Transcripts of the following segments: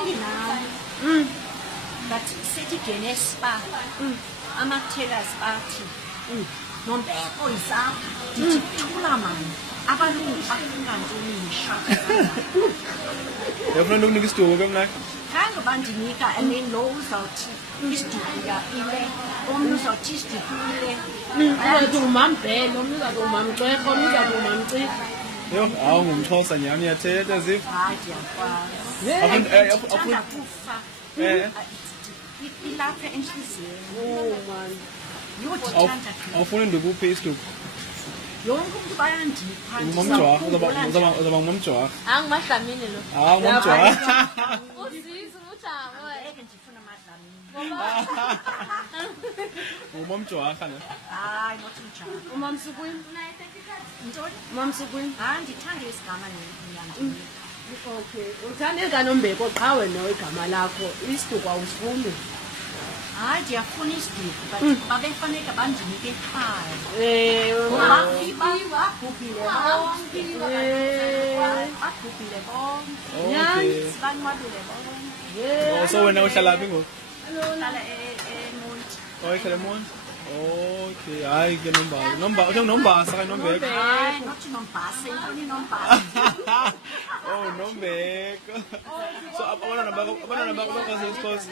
Sihleli nawe. But setigene spa. Ama-tailors bathi. Nombeko izapha. Ndithi thula mani. Abalungu bafuna ntoni yishaka. Yafuna ukunika isiduko kamnaki? Khange bandinika and then lo uzawuthi isiduko ile. Omnye uzawuthi isiduko ile. Uzathi umambhele, omnye uzathi umamxwekho, omnye uzathi umamciko. Yo, hawu ngumXhosa nyhani uyathetha ziv. Hayi ndiyakwazi. Ndithanda kufa. Ilapha enhliziyweni. Oh man. Yodithanda Awufuni ndikuphi isiduko? yonke umuntu bayandipha. Ngumamjwarha, uzaba ngumamjwarha. Angimahlamini lo. Hawu ngumamjwarha. Uzisa umujamo. Ngeke ndifune amadlamini. Ngumamjwarha ne. Hayi nothi njalo. Umamsukwini. Ntoni? Umamsukwini. Hayi ndithanda isigama niyandini. Okay. Uthanda ikaNombeko qha wena igama lakho. Isiduko awusifuni. Hayi ndiyafuna isiduko but babefaneka bandinike ekhaya. Babhubhile bonke. Babhubhile bonke. Okay. Sibanqabile bonke. Oh, so wena uhlala phi ngoku? Uhlala eMonti. Oh, uhlala eMonti? Okay, hayi ke Nombasa ka Nombeko. Hayi nothi Nombasa, intoni Nombasa? Oh, Nombeko. So abantwana bakwazi isiXhosa.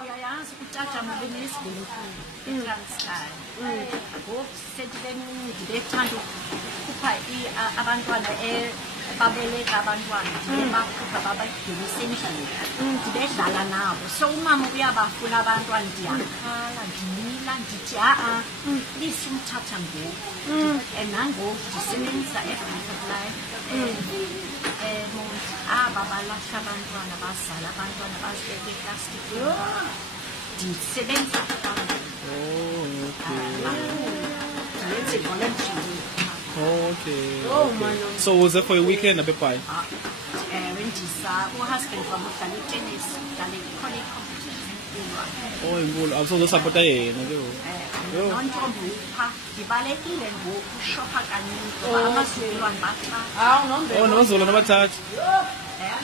Uyayazi utata mubenesibelekile eTranskei. Ngoku ndibethanda ukukhupha abantwana babeleka abantwana ndibebakhupha babadlulise endlaleni ndibedlala nabo. So umama uyabafuna abantwana ndiyakhala ndimila ndithi please umthatha ngoku. And nangoku ndisebenzisa e-Butterfly eMonti. Aba balahla abantwana bazala abantwana bazibeka eplastikini ndisebenza Oh, okay. ndiyenze volunteering. Okay. Oh man. So was it for a weekend apha eBhayi? Ndisa uhusband wam udlala itennis udlala i-college competition. Oh, inkulu. Awusozosapota yena ke ngoku. Nontombi upha ndibalekile ngoku ushopha kaninzi ngoba abazukulwane baxa Nombeko. Oh, noZulu nabathathu.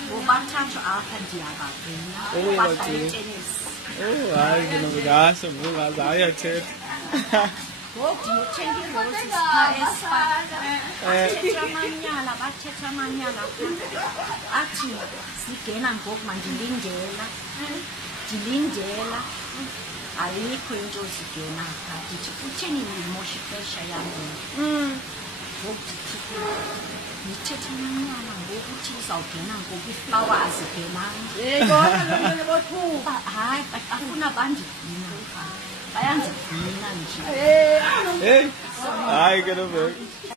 bobathathu apha ndiyabagcina Oh, badlala uyabagcina. itennis. Oh, hayi ke Nombeko ngoku hayi uyathetha. Ngoku ndiyothenga iiroses pha eSpa. Bathetha amanyala athi zigena ngoku mandilindela ayikho into zigena pha. Ndithi kutheni ndimosha ixesha yam ngoku ndithi ndithetha amanyala ngoku uthi izawugena ngoku iflawa azigenanga. Hayi afuna bandigcina pha bayandigcina nje. Hey, hayi ke Nombeko.